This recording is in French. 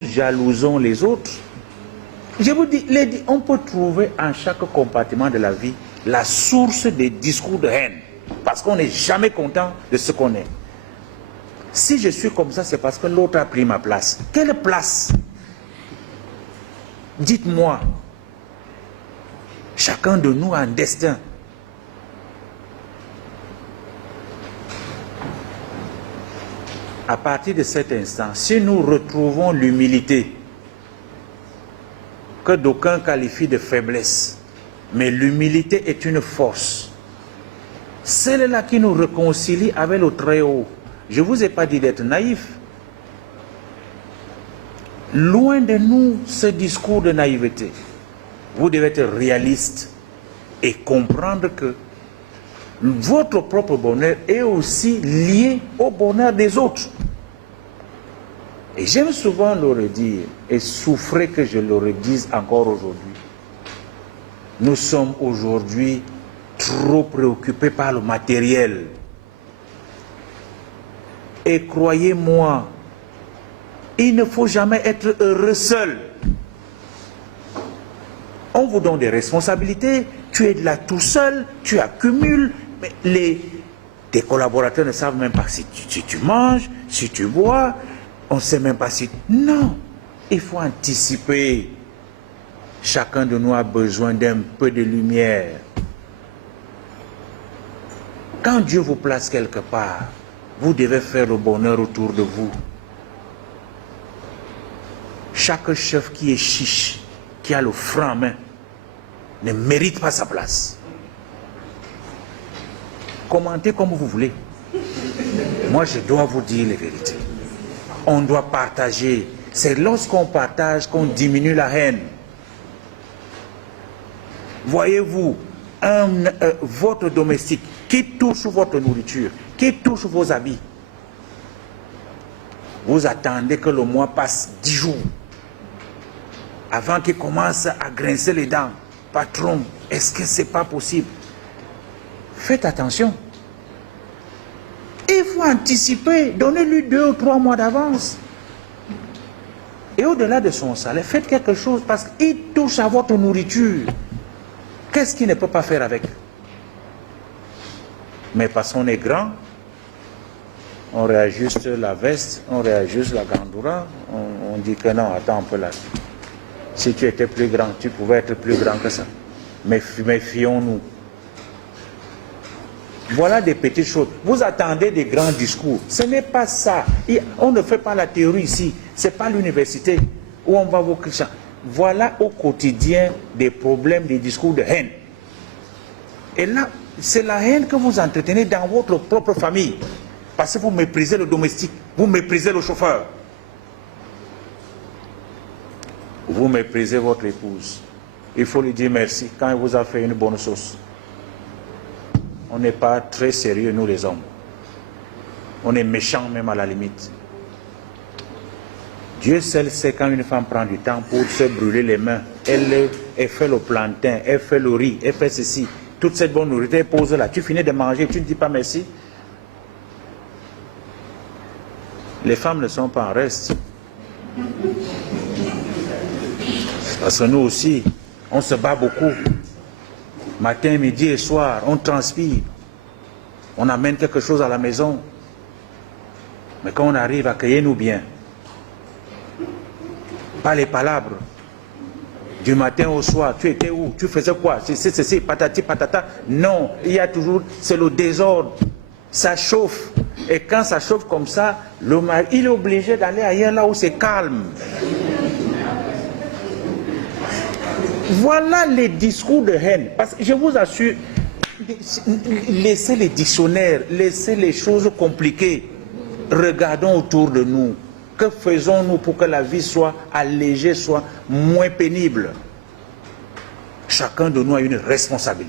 jalousons les autres. Je vous dis, on peut trouver en chaque compartiment de la vie la source des discours de haine. Parce qu'on n'est jamais content de ce qu'on est. Si je suis comme ça, c'est parce que l'autre a pris ma place. Quelle place? Dites-moi. Chacun de nous a un destin. À partir de cet instant, si nous retrouvons l'humilité, que d'aucuns qualifient de faiblesse, mais l'humilité est une force, celle-là qui nous réconcilie avec le Très-Haut. Je ne vous ai pas dit d'être naïf. Loin de nous ce discours de naïveté. Vous devez être réaliste et comprendre que votre propre bonheur est aussi lié au bonheur des autres. Et j'aime souvent le redire et souffrer que je le redise encore aujourd'hui. Nous sommes aujourd'hui trop préoccupés par le matériel. Et croyez-moi, il ne faut jamais être heureux seul. On vous donne des responsabilités, tu es là tout seul, tu accumules, mais tes collaborateurs ne savent même pas si tu manges, si tu bois, on ne sait même pas si... Non, il faut anticiper. Chacun de nous a besoin d'un peu de lumière. Quand Dieu vous place quelque part, vous devez faire le bonheur autour de vous. Chaque chef qui est chiche, qui a le franc en main, ne mérite pas sa place. Commentez comme vous voulez. Moi, je dois vous dire les vérités. On doit partager. C'est lorsqu'on partage qu'on diminue la haine. Voyez-vous, votre domestique qui touche votre nourriture, qui touche vos habits, vous attendez que le mois passe 10 jours avant qu'il commence à grincer les dents. Patron, est-ce que c'est pas possible? Faites attention. Il faut anticiper, donnez-lui 2 ou 3 mois d'avance. Et au-delà de son salaire, faites quelque chose parce qu'il touche à votre nourriture. Qu'est-ce qu'il ne peut pas faire avec? Mais parce qu'on est grand, on réajuste la veste, on réajuste la gandoura, on dit que non, attends un peu là. Si tu étais plus grand, tu pouvais être plus grand que ça. Mais méfions-nous. Voilà des petites choses. Vous attendez des grands discours. Ce n'est pas ça. On ne fait pas la théorie ici. Ce n'est pas l'université où on va vous crier. Voilà au quotidien des problèmes, des discours de haine. Et là, c'est la haine que vous entretenez dans votre propre famille. Parce que vous méprisez le domestique, vous méprisez le chauffeur. Vous méprisez votre épouse. Il faut lui dire merci quand elle vous a fait une bonne sauce. On n'est pas très sérieux, nous les hommes. On est méchants même à la limite. Dieu seul sait quand une femme prend du temps pour se brûler les mains. Elle fait le plantain, elle fait le riz, elle fait ceci. Toute cette bonne nourriture, elle pose là. Tu finis de manger, tu ne dis pas merci. Les femmes ne sont pas en reste. Parce que nous aussi, on se bat beaucoup. Matin, midi et soir, on transpire. On amène quelque chose à la maison. Mais quand on arrive, accueillez-nous bien. Pas les palabres. Du matin au soir, tu étais où? Tu faisais quoi? C'est patati patata. Non, il y a toujours, c'est le désordre. Ça chauffe. Et quand ça chauffe comme ça, le mari, il est obligé d'aller ailleurs là où c'est calme. Voilà les discours de haine. Parce que je vous assure, laissez les dictionnaires, laissez les choses compliquées. Regardons autour de nous. Que faisons-nous pour que la vie soit allégée, soit moins pénible? Chacun de nous a une responsabilité.